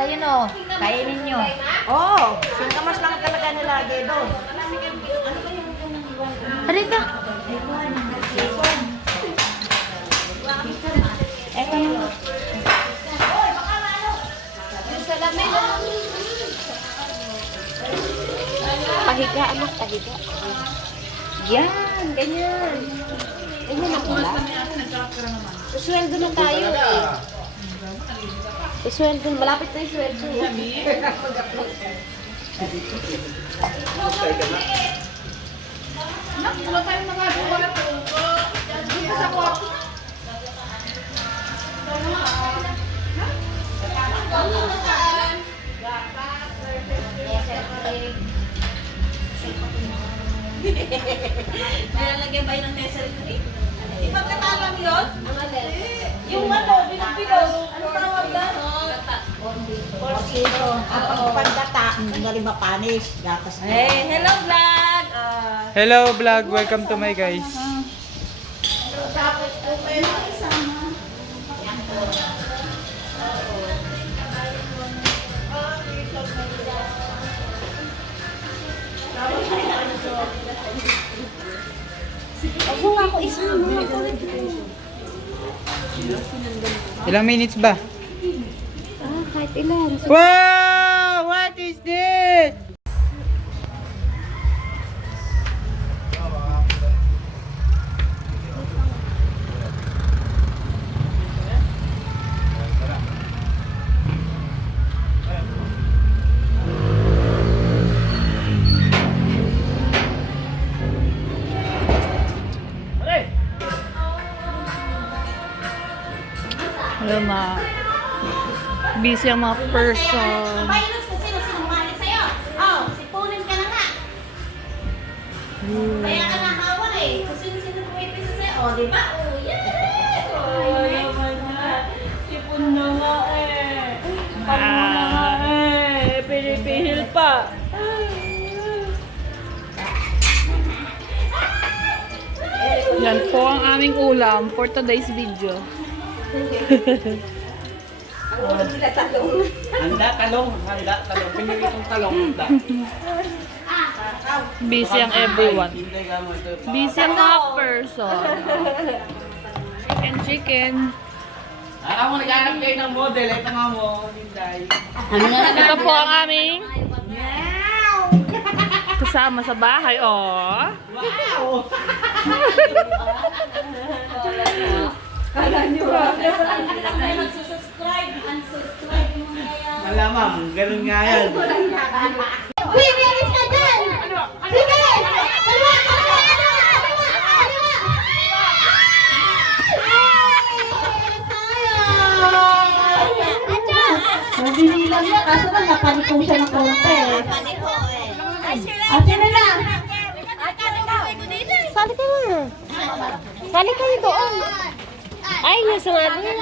sa'yo no. Kainin nyo. Oo, singkamas lang talaga nilagay doon. Halika. Eto na. Pahiga, anak, pahiga. Yan, ganyan. Ganyan ang pula. Isweldo na tayo eh. Isweldo, malapit na isweldo. Anak, wala tayong magagawa ito. Dito sa kwarto. Nilalagyan ba yun ng necessary? Ibang katalang yun? Yung ano, binagbilos. Ano tawag na? Porcito. Ang pagdata, hindi rin mapanis. Gatas na. Hey, hello vlog! Hello vlog, welcome to my guys. Tapos po kayo isama. Ako nga ako isama. Ilang minutes ba? Kahit ilan. Wow! What is this? Hello, busy ang mga person. Virus kung sino-sino malit sa'yo. Oh, sipunin ka na nga. Kaya ka nakawan eh. Kung sino-sino pumipisa sa'yo. Oh, di ba? Oh, yes! Oh, naman na. Sipon na nga eh. Pag mo na nga eh. Pinipihil pa. Yan po ang aming ulam for today's video. Handa, talong. Pinili kong talong. Busy ang everyone. Busy ang mga person. Chicken. Ako mo naghanap kayo ng model. Ito nga mo, Hinday. Ito po ang aming kasama sa bahay. Oh. Wow! Kala nyo ba? Hindi na kayo magsusubscribe. Unsubscribe mo na yan. Malamang, ganun nga yan. Uy, bilis ka dyan! Sige! Dalawa! Nabili lang niya, kaso lang napanikong siya ng kaunti eh. Asin na lang! Sali ka na. Sali kayo doon. Ay, yung sumali.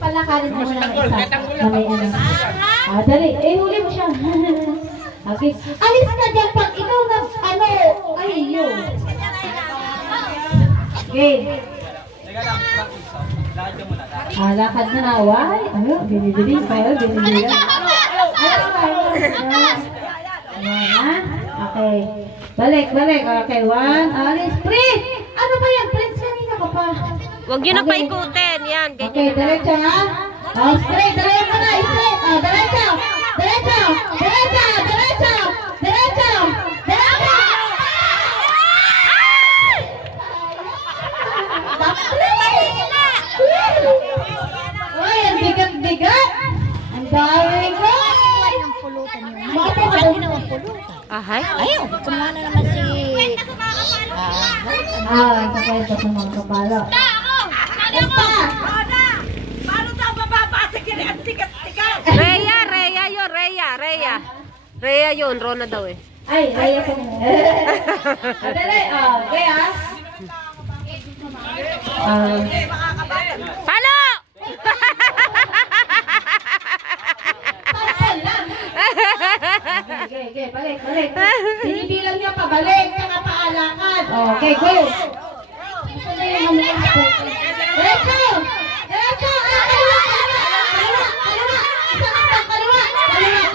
Palakarin mo lang isa. Mamay ano. Dali. Huli mo siya. Okay. Alis ka dyan pag ikaw na, ay yun. Okay. Teka lang, lakad mo na. Lakad na na. Why? Binibili pa yun. Binibili yan. Okay. Balik. Okay, one. Alis. Prince! Ano ba yan? Prince, kanina ka pa. Huwag yun na paikutin. Yan, Okay, ganyan. diretso ha. Straight. Diretso na. Straight. Diretso. Uy, ang bigat. Ang dami ko. Saan ginawang pulutan? Ahay? Ayaw, kumuha na naman si... Sa kwento sa mga kapalo. Basta. Rhea yun, Rona daw eh. Ay, ayaw ko. Dali. Okay ha. Palo! Okay, balik. Binibilang niya pabalik, saka paalakad. Okay, go. Diretso! Diretso! Kaliwa! Kaliwa! Kaliwa! Isang kaliwa! Kaliwa!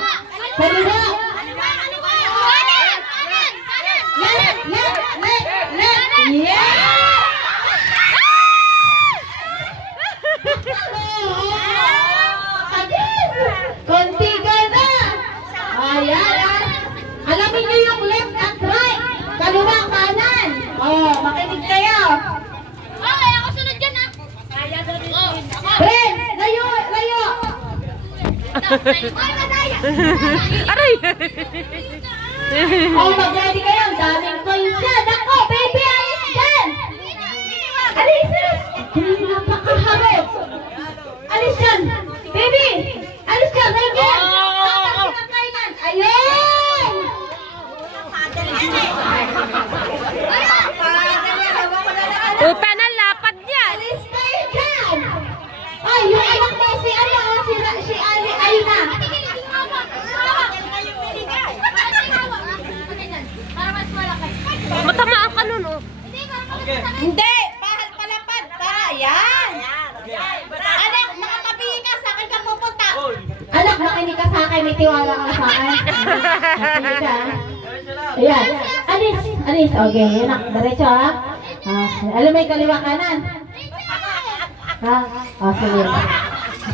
Kaliwa! Left! Left! Left! Left! Yeah! Konti ka na! Ayan! Alamin niyo yung left at right! Kaliwa, kanan! Oh, makinig kayo! Okay, ako sunod dyan ah. Friends, layo! Layo! Ay, madaya. Aray! Oh, mag-ready kayo! Ang daming coins yan! Ako, baby! Alis dyan! Alis! Hindi napakaharap! Alis dyan! Baby! Alis dyan! Ayan! Ayun! Puta na, lapad niya. Alis kayo dyan! Ay, yung anak mo si ano, si Ali Aina. Para mas malaki. Matamaan ka nun, oh. Hindi! Palapad! Yan! Anak, nakatabi ka. Sa akin ka pupunta. Anak, makinig ka sa akin. May tiwala ka sa akin. Makinig ka. Ayan. Alis. Alis. Okay. Anak, diretso ha. Alam mo yung kaliwa kanan? Ha? Sige.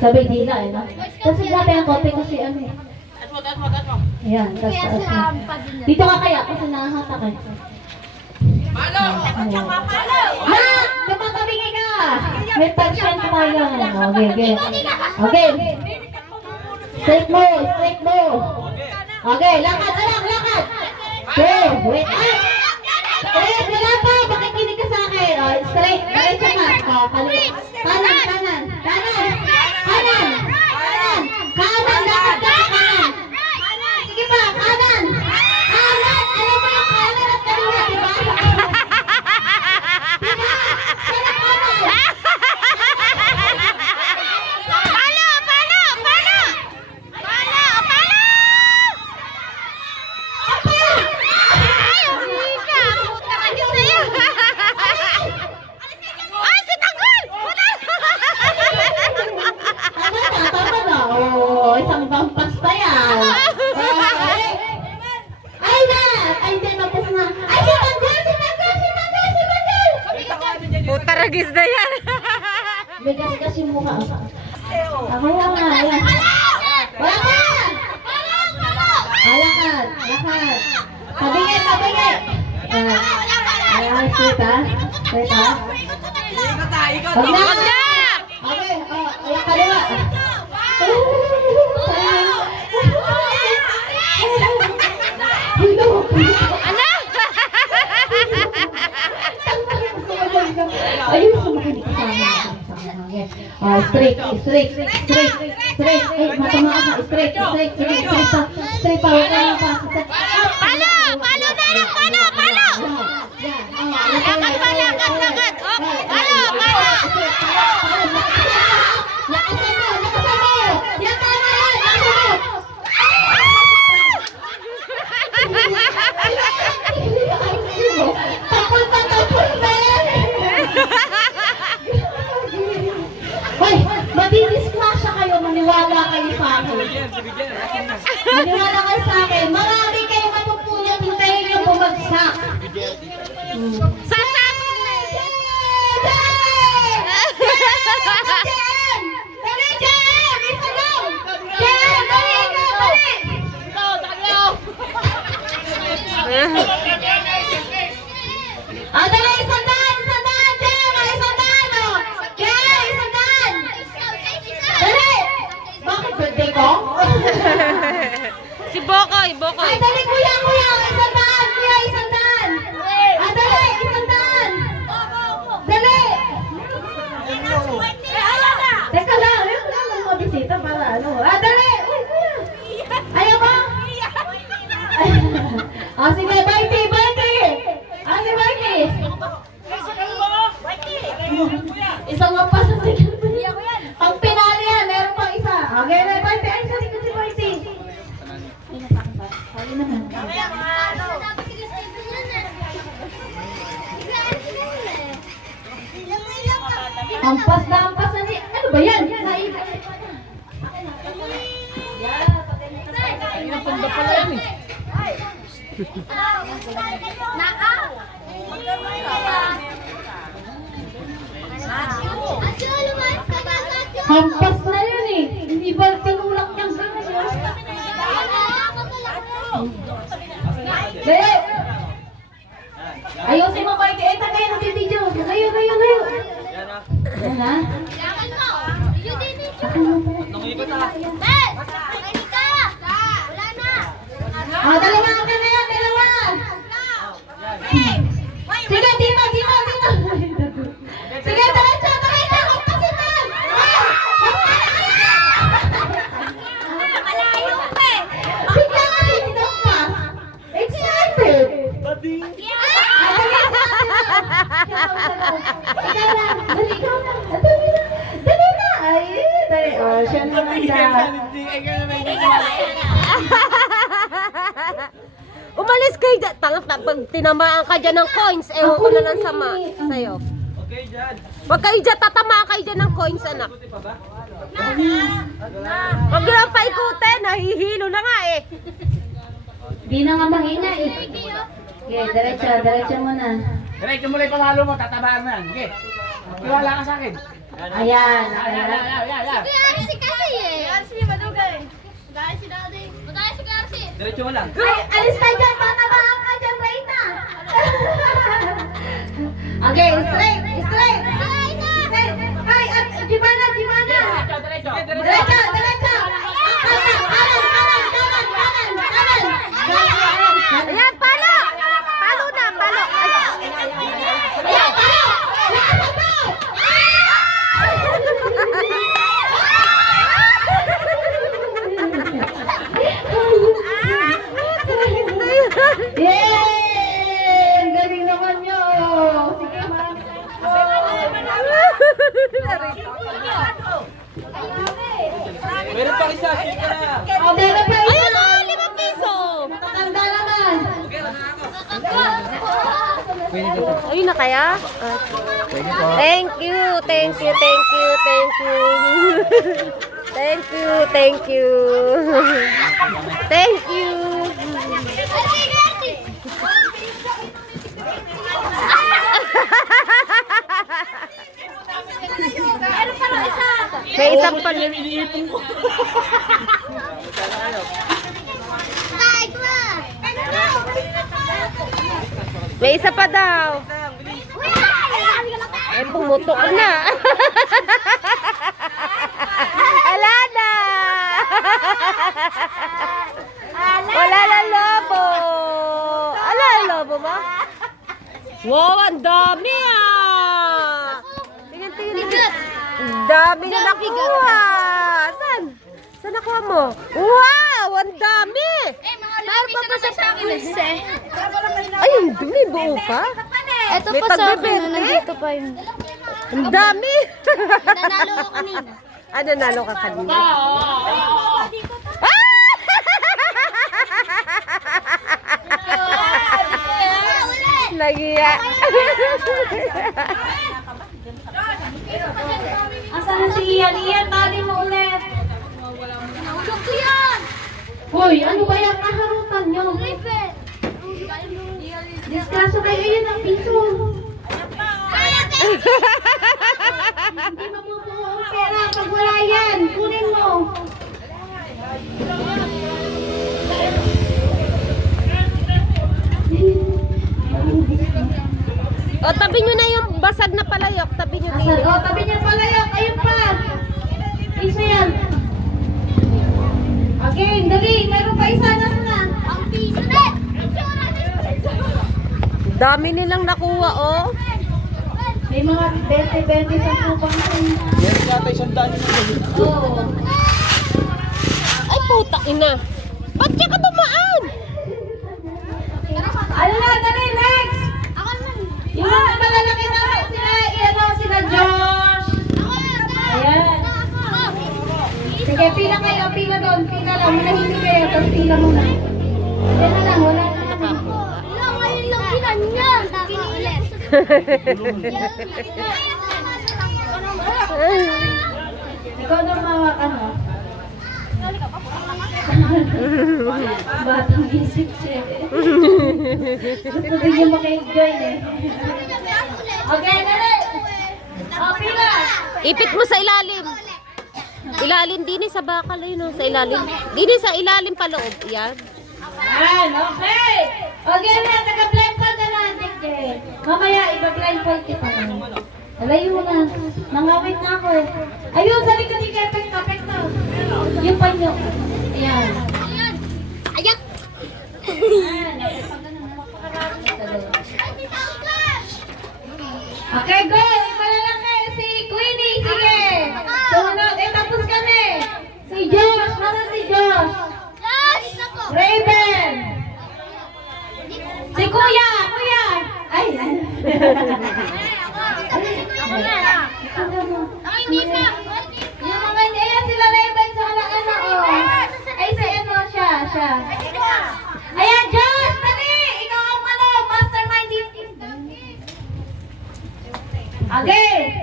Sabay dila eh, no? Kasi grabe ang kopi kasi ano eh. Ayan. Dito ka kaya kasi nakahatak eh. Ha! Tumatabingi ka! May pag-send tayo. Okay, okay. Okay. Straight mo, straight mo. Okay, lakad, anak, lakad. Okay, wait. Ay! Straight, wala pa. Bakit kinig ka sa akin? Oh, straight, diretso ka. Oh, kaliwa. Kanan, kanan, kanan. Kanan, kanan. Kanan, lakad ka sa kanan. Sige pa, kanan. Kanan, alam mo yung kanan at kaliwa, diba? Isang bampas pa yan. Ay na! Ay, hindi, bampas na. Ay, si Tanggol! Si Tanggol! Si Tanggol! Si Tanggol! Puta ragis na yan. May kasi mukha. Ako lang nga. Ayan. Wala ka! Lakad! Lakad! Tabingit! Tabingit! Ayan, sweet ha? Sweet ha? Wag na! Okay, ayan kaliwa. Ayun, sumakinig ka sa amin. Straight, straight, straight, straight. Eh, matama ka. Straight, straight, straight, straight. Straight pa, huwag ka lang pa. Palo! Palo na lang! Palo! Palo! Lakad pa! Lakad! Lakad! Oh! Palo! Palo! Lakasan mo! Lakasan mo! Yan, tama yan! Lakasan mo! Tapol pa! Tapol pa! Hoy! Madidisgrasya kayo! Maniwala kayo sa akin! Maniwala kayo sa akin! Marami kayo matutunan! Hintayin nyo bumagsak! Sasabog na eh! Dali, Jen! Isa lang! Jen! Dali ka! Dali! Dali! Isang daan! Isang daan! Jen! Isang daan! Jen! Isang daan! Dali! Bakit birthday ko? Si Bokoy! Bokoy! Ay, dali kuya! Kuya! Isang daan! Kuya! Isang daan! Dali! Isang daan! Dali! Teka lang! Ayaw ko lang mag-mabisita para ano. Dali! Uy, kuya! Ayaw ba? Sige, Baiti! Baiti! Si Baiti! Isang nga pa sa tingin mo niya. Pang pinali yan, meron pang isa. Okay, na Baiti! Ay, sa likod si Baiti! Ay, nasakit ba? Sorry naman. Hampas na ni... Ano ba yan? Ang panda pala yan eh. Hampas na yun eh. Hindi ba tinulak niyang gano'n? Dali! Ayusin mo, Mike. Eta kayo ng video. Layo. Yan ha? Dalawa ka na yan, dalawa! Sige, dito! Sige, diretso! Kapasin mo! Bigla ka rin, excited! Dali na! Ay, dali. Oh, siya naman Umalis kayo dyan. Pag tinamaan ka dyan ng coins, ewan ko na lang sa'yo. Okay, Jad. Huwag kayo dyan, tatamaan kayo dyan ng coins, anak. Huwag nyo lang paikutin, nahihilo na nga eh. Di na nga mahina eh. Okay, diretso mo na. Diretso mo lang yung pangalo mo, tatabaan mo yan. Okay. Tiwala ka sa akin. Ayan. Yan. Diretso mo lang. Ay, alis ka dyan, tatabaan ka dyan, Reyna. Okay, straight. Ay, Gimana? Diretso. Diretso. Kanan. Ayan, palo! Palo na, palo! Ayan, palo! Yay! Ang galing naman nyo! Sige, ma'am. Meron pa isa, shit ka na. Oh, meron pa isa. Ayun o, 5 piso! Matatanda naman. Ayun na kaya? Thank you. Thank you. May isang pa. May isa pa daw. Ay, pumutok na. Wala na. Wala na lobo. Ala, lobo ba? Wow, ang dami ah. Tingin. Ang dami na nakuha. Saan? Saan nakuha mo? Wow, ang dami. Meron pa sa akin Ay, hindi. May buo pa. Ito May pa sa akin, tagbibente. nandito pa yun. Ang dami. Nanalo ko kanina. Ano, nalo ka kanina? Nagiya. Asan na si Ian? Ian, tali mo ulit. Nahulog ko yan! Hoy, ano ba yung kaharutan nyo? Rivet! Disgrasyo kayo, yun ang piso. Kaya, Hindi mabubuo ang pera pag wala yan. Kunin mo. O, tabi nyo na yung basag na palayok. Tabi nyo Asan? din. O, tabi niya pala yun. Ayun pa. Piso yan. Okay, dali. Meron pa isa na na. ang piso na! Dami nilang nakuha, oh. May mga 20 sa kupang. Meron yata isang daan yun. Oo. Ay, puta ina. Ba't ka dumaan? Ano na, dali, next. Ako naman! Yung mga malalaki na sila Josh. Ako yan! Ayan. Ako! Sige, pila kayo, pila doon. Pila lang, manahimik kayo, tapos pila muna. Yan na lang, wala na lang. Wala, ngayon lang pinan niya! Pinili ulit! Ikaw na mawakan mo. Batang isip siya eh. Gusto din yung maka-enjoy eh. Okay, dali! O, pila! Ipit mo sa ilalim. Ilalim din sa bakal ayun oh, sa ilalim. Din sa ilalim pa loob. Yan. Yan, okay! Okay na, taga-blindfold ka na, Dikde. Mamaya, iba-blindfold kita na. Alayo na. Nangawit na ako eh. Ayun, sa likod yung kapek na. Yung panyo. Ayan. Ayan. Okay, go! Iba na lang kayo si Queenie. Sige. Sumunod. Tapos kami. Si Josh. Mara si Josh. Raven. Si Kuya. Kuya. Ay. Yung mga ayan sila Raven sa ano oh. Ay si ano siya. Ayan Josh. Dali. Ikaw ang ano. Mastermind dito. Okay.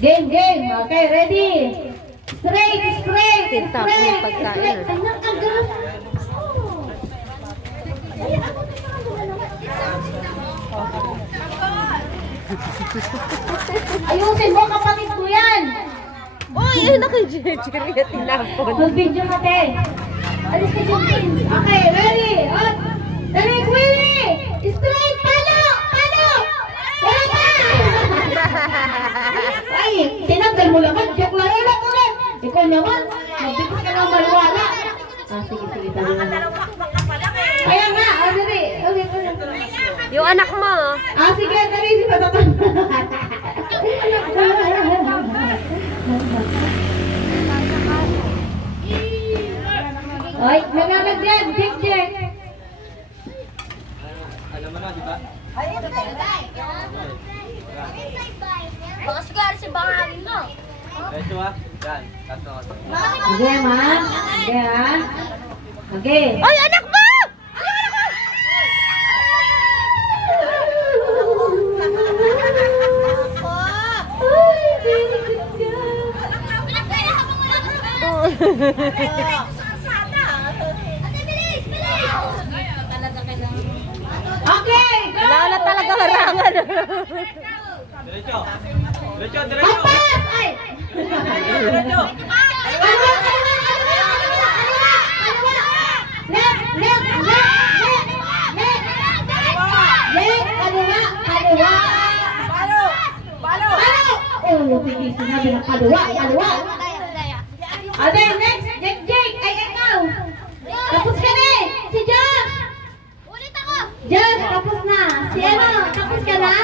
Game. Okay, ready? Straight. Tinta ko yung pagkain. Ayusin mo, kapatid ko yan. Uy, ayun ako Jerry at tinapon. Mag-video ka, te. Alis ka dyan. Okay, ready? On. Dali, Queenie! Straight, palo! Wala ka! Ay, tinanggal mo lang. Joke lang. Ulit. Ikaw naman. Magbigos ka ng maliwala. Sige. Talo na. Kaya nga. Dali. Okay. Yung anak mo. Sige. Dali. Si Patatan. Ay, nagagagyan. Jack. Alam mo na, di ba? Baka sigara si bangangin mo. Diretso ha. Yan. Tatlo. Sige, ma. Sige, ha. Okay. Ay, anak mo! Okay, go! Wala talaga harangan. Diretso. Papas! Ay! Diretso. Kaliwa! Left! Kaliwa! Palo! Oh, sige, sinabi ng kaliwa. Okay, next, Jake! Ay, ikaw! Tapos ka na eh! Si Josh! Josh, tapos na! Si ano, tapos ka na?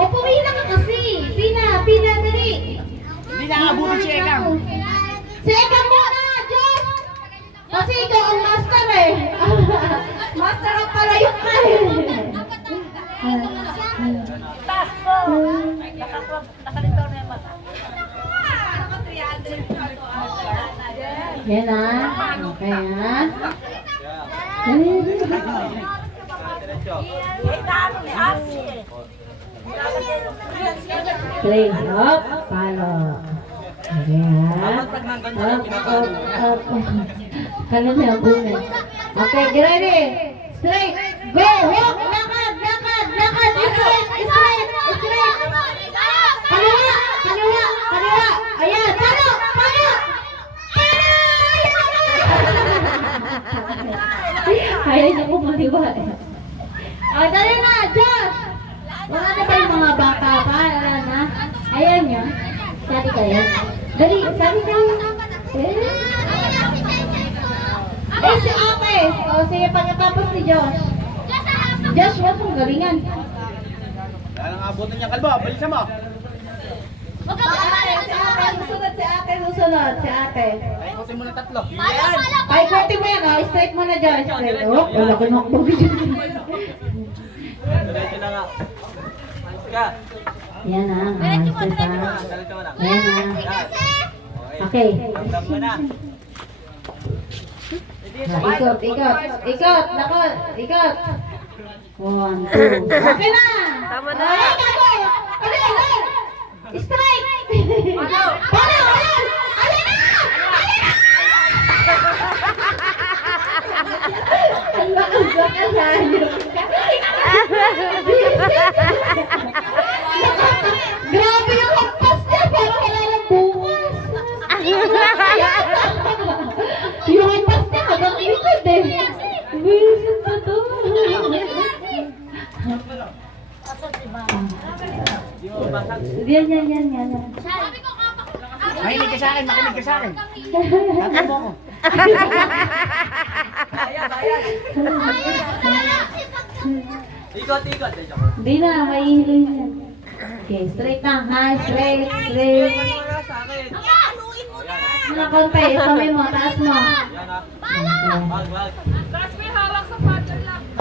O, pumila ka kasi! Pina, dali! Hindi nakabuli si Ekang. Si Ekang muna, Josh! Kasi ikaw ang master eh! Master ang palayok ka eh! Yan ah. Okay ah. Diretso. Play up. Palo. Okay ah. Up. Kala na ang bume. Okay, get ready. Straight. Go. Walk. Lakad. Straight. Kaliwa. Ayan. Palo. Kaya niya kumaliwa eh. Dali na, Josh! Wala na ba yung mga bata pa? Wala na. Ayan niya. Sali kayo. Dali, sali kayo. Ay, si ate. Sige, pagkatapos ni Josh. Josh, wag mong galingan. Kaya lang abutin niya kalbo. Bilisan mo. Susunod si ate. Ay, kusin mo na tatlo. Ay, korte mo yan, straight mo na dyan. Straight. Oh, wala ko nakbog dyan. Diretso na nga. Ayos ka. Yan ah. Diretso mo na. Yan ah. Yan. Okay. Ramdam mo na. Ikot. Lakot. Ikot. 1, 2. Okay na. Tama na. Okay. Strike! Palo! Palo! Alin na! Alin na! Ang lakas na kasayang ka. Grabe yung hampas niya. Parang wala ng bukas. Yung hampas niya hanggang ikot eh. Wisit na to. Yan. Makinig ka sa akin, makinig ka sa akin. Tatay mo ako. Ikot. Hindi na, mahihilo yan. Okay, straight na ha, straight. Mga konti, kamay mo, taas mo.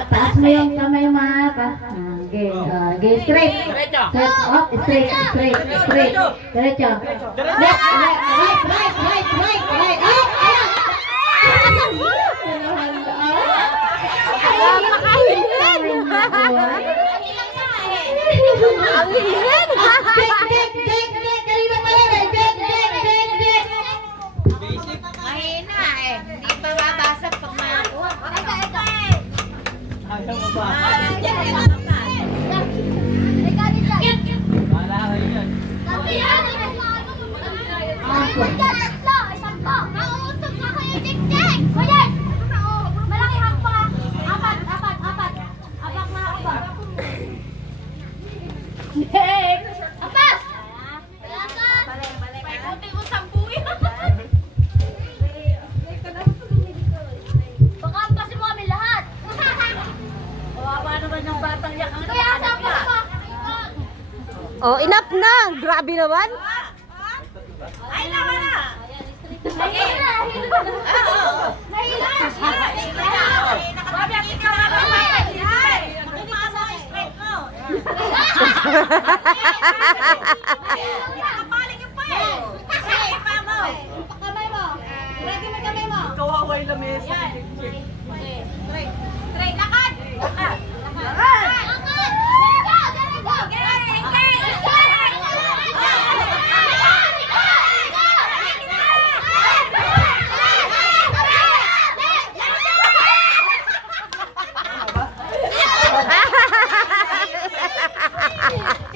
Taas mo yung kamay mo ha. Okay, okay, straight. Straight up, straight. Diretso. Left, right. Up, ayan. Napakahilig! Ang hilig! Dek. Kanina pala eh. Dek. Mahina eh. Hindi pa mabasa pag makuha. Ayaw mo ba? Diyan ay makapas. Wala kayo yan. Oh, enough na! Grabe naman! Ay, naman na! Kawaway lamesa. Straight, lakad! Lakad!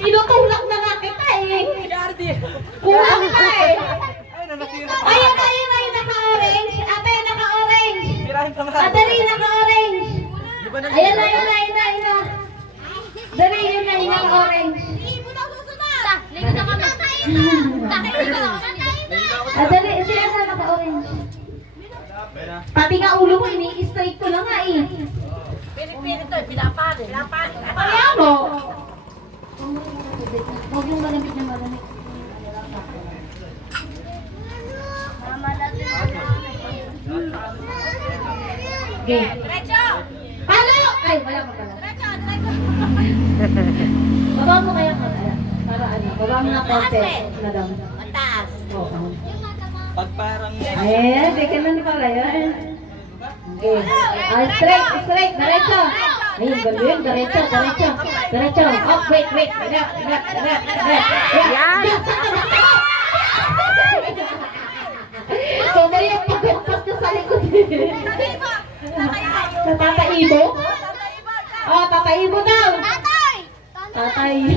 Tinutulak na nga kita eh. Kulang ka eh. Ayun, naka-orange. Ate, naka-orange. Tirahin ka Dali, naka-orange. Ayun na. Dali, yun na, naka-orange. Dali, siya na naka-orange. Pati nga ulo mo, ini-straight ko na nga eh. Pinipili to, pinapali. Kaya mo. Huwag yung malamig na malamig. Okay. Diretso! Palo! Ay, wala pa pala. Diretso! Baba mo kaya ka. Para ano, baba mo na konti. Madam. Mataas. Oo. Pag parang... Ayan, di ka na ni pala yan. Okay. Straight. Diretso. Ayun, gano'n. Diretso. Oh, wait. Left. Yan. So, may yung pagkakpas ka sa likod. Tataibo? Oh, tataibo daw. Tatay.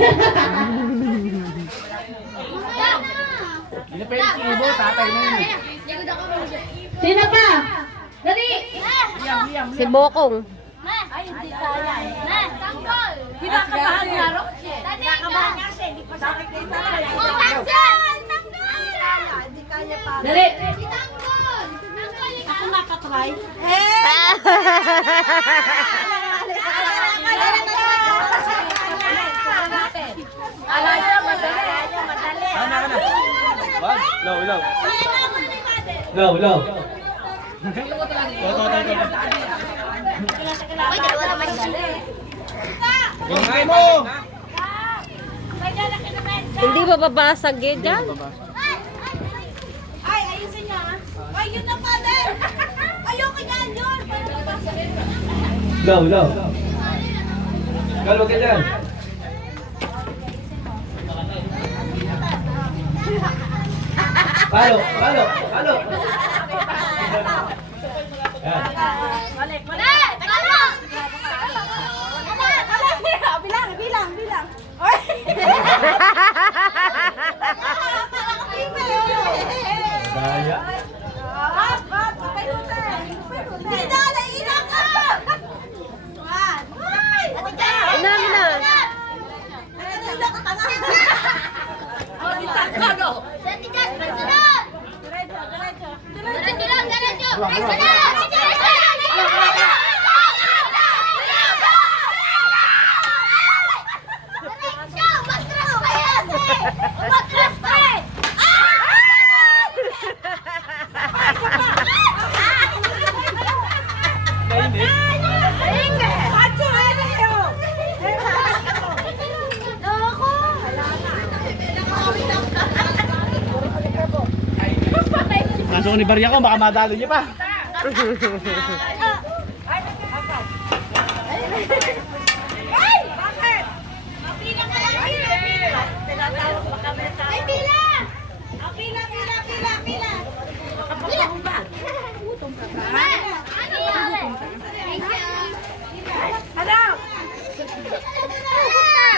Hindi pwede si Ibo, tatay na yun. Sino pa? Dali. Si Bokong. Ay, hindi kaya. Tanggol! Kinakabahan nga ro. Kinakabahan nga siya. Hindi pa sakit na ito. Hindi kaya pa. Dali. Ako makatry. Alayo, madali. Ano? Wag, low. Low. Uy, dalawa naman dali. Ingay mo! Hindi ba babasag yun dyan? Ay, ayusin niya ha. Ay, yun na pala. Ayoko niyan yun. Low. Galwag ka dyan. Palo, palo, palo. Yan. Teka lang! Bilang. Oy! Daya. Hindi na, naiiyak ka! Inang na. Naiiyak ka tanga! Oh, si Tangkano! Senti Jess, sunod! Diretso lang, diretso! Diretso lang! Diretso! Matras pa yan! Matras pa eh! Kaso ni Barya ko, baka madalo niya pa.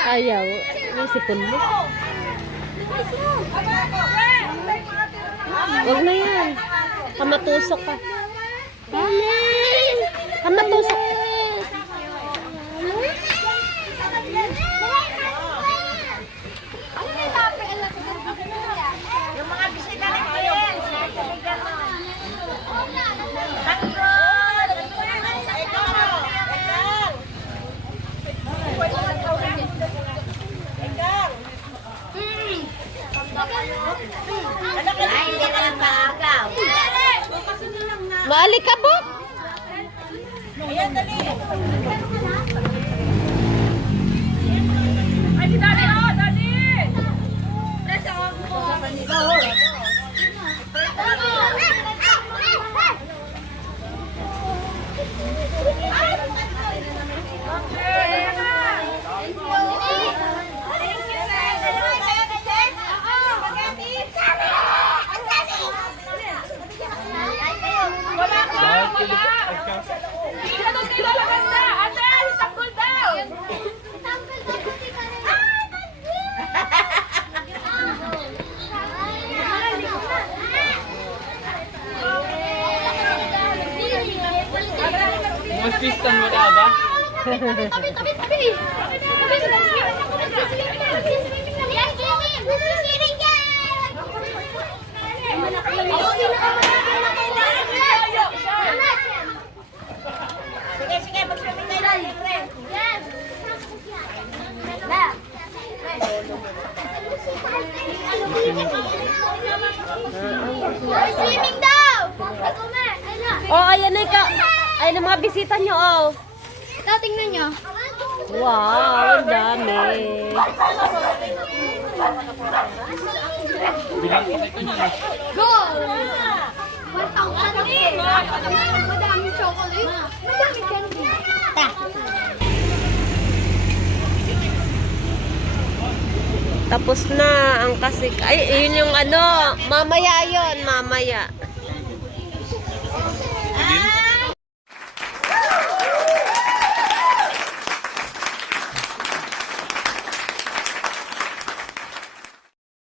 Ayaw. Yung sipon mo. Huwag na yan. Kamatusok ka. Kamatusok. Yung mga bisita natin! Ay, hindi ka lang maagaw. Maalikabok. Ayan, dali. Ay, si Dali, oh, Dali! Presa, oh. Wala ka! Wala! Hindi ka doon kayo lalakad na! Ate! Itanggol daw! Mas pistan mo na ba? Tabi. Sige, mag-swimming tayo lang, libre. Swimming daw! Oh, ayan na ikaw. Ayan ang mga bisita nyo, oh. Tingnan nyo. Wow, ang dami. Go! 1,000 madaming chocolate. Madaming candy. Tapos na ang kasik. Ay, yun yung ano. Mamaya yun, mamaya.